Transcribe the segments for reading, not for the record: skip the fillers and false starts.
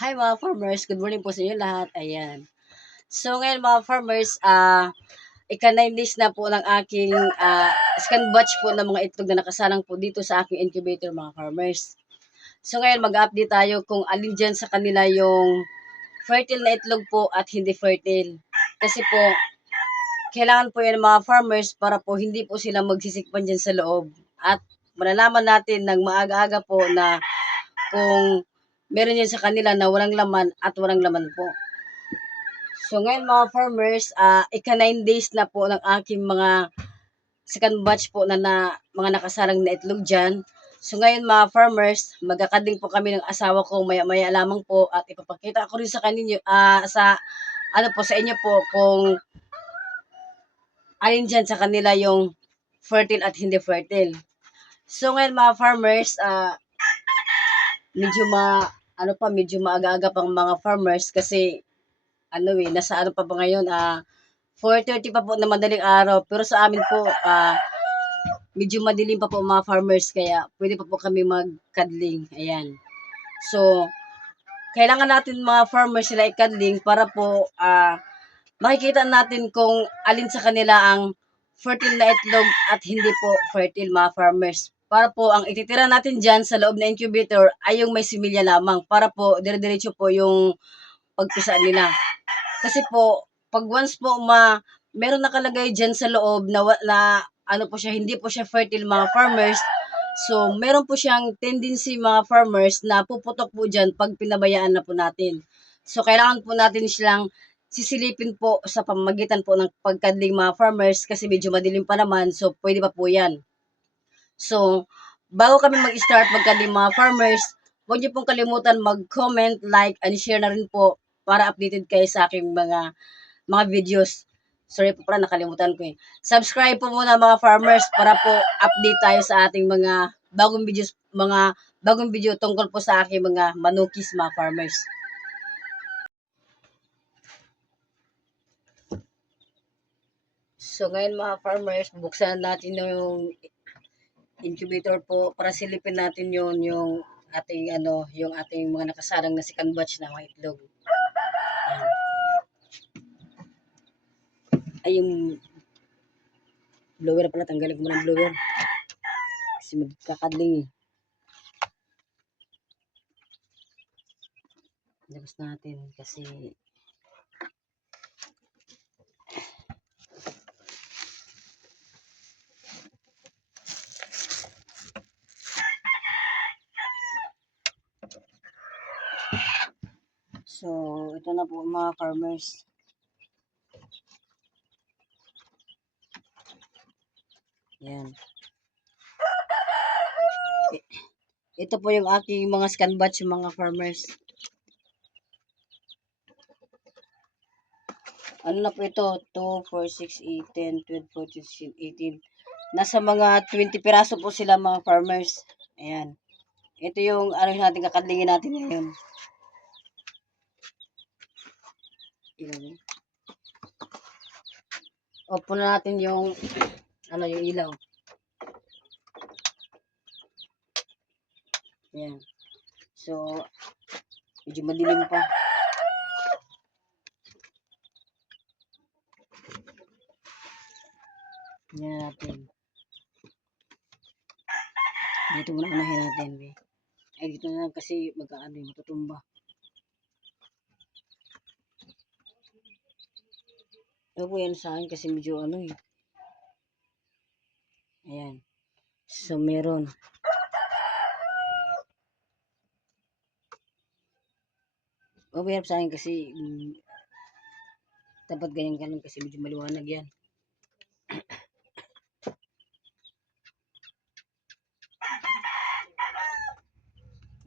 Hi mga farmers, good morning po sa inyo lahat. Ayan. So ngayon mga farmers, ika-9 days na po ng aking second batch po ng mga itlog na nakasalang po dito sa aking incubator mga farmers. So ngayon mag-update tayo kung alin dyan sa kanila yung fertile na itlog po at hindi fertile. Kasi po, kailangan po yan mga farmers para po hindi po sila magsisikpan dyan sa loob. At malalaman natin ng maaga-aga po na kung meron yan sa kanila na walang laman at walang laman po. So ngayon mga farmers, ika-9 days na po ng aking mga second batch po na mga nakasalang na itlog dyan. So ngayon mga farmers, magkakading po kami ng asawa ko maya-maya lamang po at ipapakita ko rin sa kanino, sa inyo po kung alin dyan sa kanila yung fertile at hindi fertile. So ngayon mga farmers, medyo medyo maaga-aga pang mga farmers kasi nasa ano pa ba ngayon, 4:30 pa po na madaling araw. Pero sa amin po, medyo madilim pa po mga farmers kaya pwede pa po kami mag-cuddling. Ayan. So, kailangan natin mga farmers sila i-cuddling para po makikita natin kung alin sa kanila ang fertile na itlog at hindi po fertile mga farmers. Para po ang ititira natin dyan sa loob na incubator ay yung may similya lamang para po dire-diretso po yung pagpisaan nila. Kasi po, pag once po meron nakalagay dyan sa loob na ano po siya, hindi po siya fertile mga farmers. So, meron po siyang tendency mga farmers na puputok po dyan pag pinabayaan na po natin. So, kailangan po natin silang sisilipin po sa pamamagitan po ng pagkadling mga farmers kasi medyo madilim pa naman. So, pwede pa po yan. So, bago kami mag-start magkadling mga farmers, huwag niyo pong kalimutan mag-comment, like, and share na rin po para updated kayo sa aking mga videos. Sorry po pala, nakalimutan ko eh. Subscribe po muna mga farmers para po update tayo sa ating mga bagong video tungkol po sa aking mga manukis mga farmers. So ngayon mga farmers, buksan natin yung incubator po para silipin natin yung yung ating mga nakasarang na second batch na mga itlog. Ayan. Ay, yung blower pala, tanggalin ko muna yung blower. Kasi magkakadling eh. Labas natin kasi so ito na po mga farmers. Yan. Ito po yung aking mga scan batch mga farmers. Ano na po ito? 2, 4, 6, 8, 10, 12, 14, 16, 18. Nasa mga 20 piraso po sila mga farmers. Ayan. Ito yung natin kakadlingin natin ngayon. Ilaw. Opo na natin yung yung ilaw. Ayan. So, medyo madilim pa. Yan natin. Dito muna unahin natin. Ay, dito na lang kasi matutumba. Ito po yan sa akin kasi medyo Ayan. So, meron. Mahirap sa akin kasi dapat ganyan ka lang kasi medyo maliwanag yan.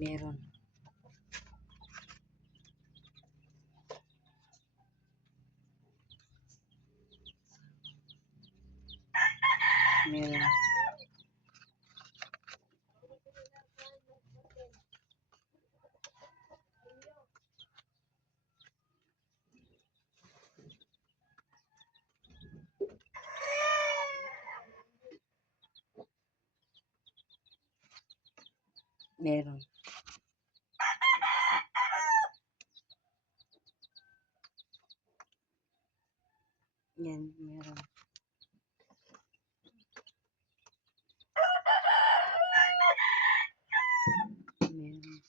Meron. Meron. Meron. Yan, meron. Meron.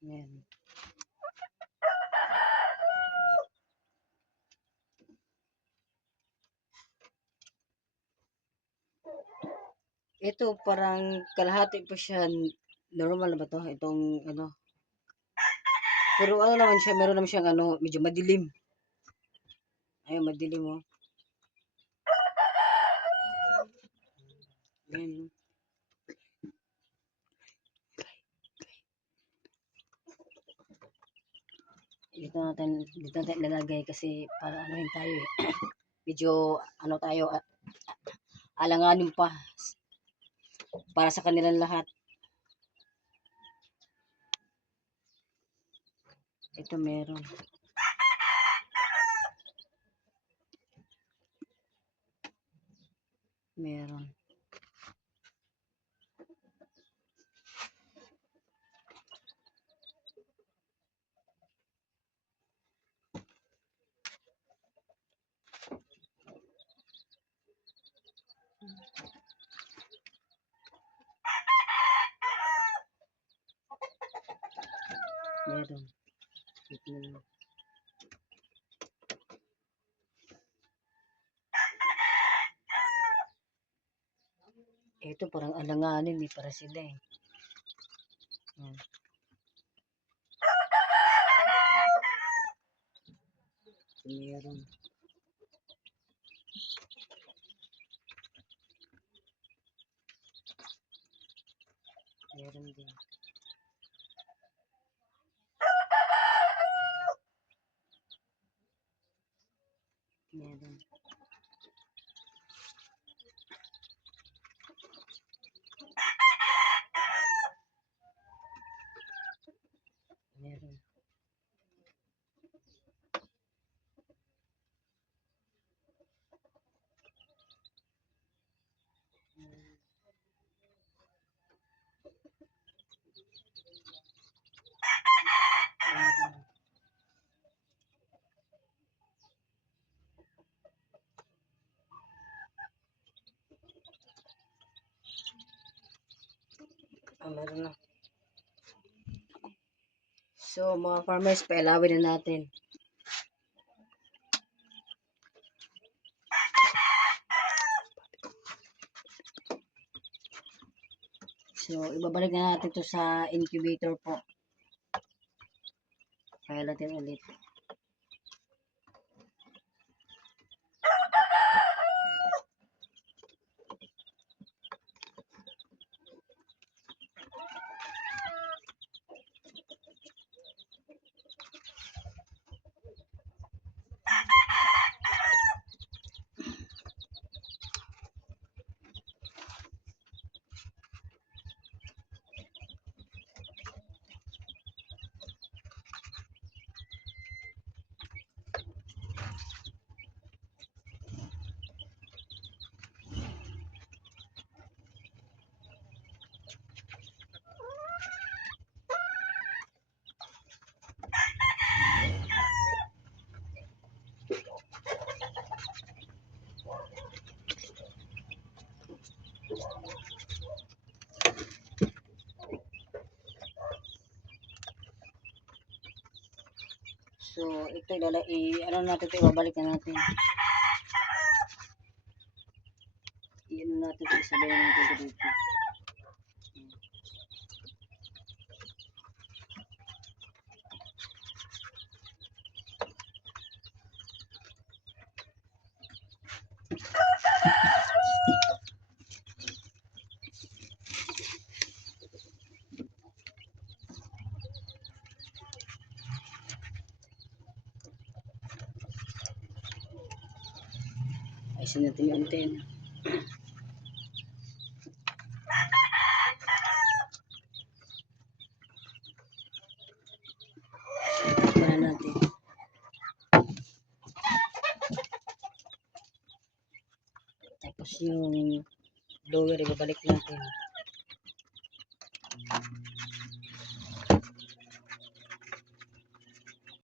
Meron. Ito parang kalahati pa siya. Normal na ba to? Itong ano. Pero ano naman siya, meron naman siyang ano, medyo madilim. Ayun, madilim oh. Ayan. Dito natin ilalagay kasi para ano yun tayo eh. Medyo ano tayo, alanganin pa para sa kanilang lahat. Ito meron. Meron. Meron. Meron. Ito parang alanganin eh, para sila eh. Meron. Meron din. Meron. Meron. Meron na. So, mga farmers, pailawin na natin. So, ibabalik na natin to sa incubator po. Kaya natin ulit. So, ito ano natin ito, ibabalik na natin. Iyan natin ito, sabay natin ito dito. Ayusin natin yung antena. Para natin. Tapos yung blower, ibabalik natin.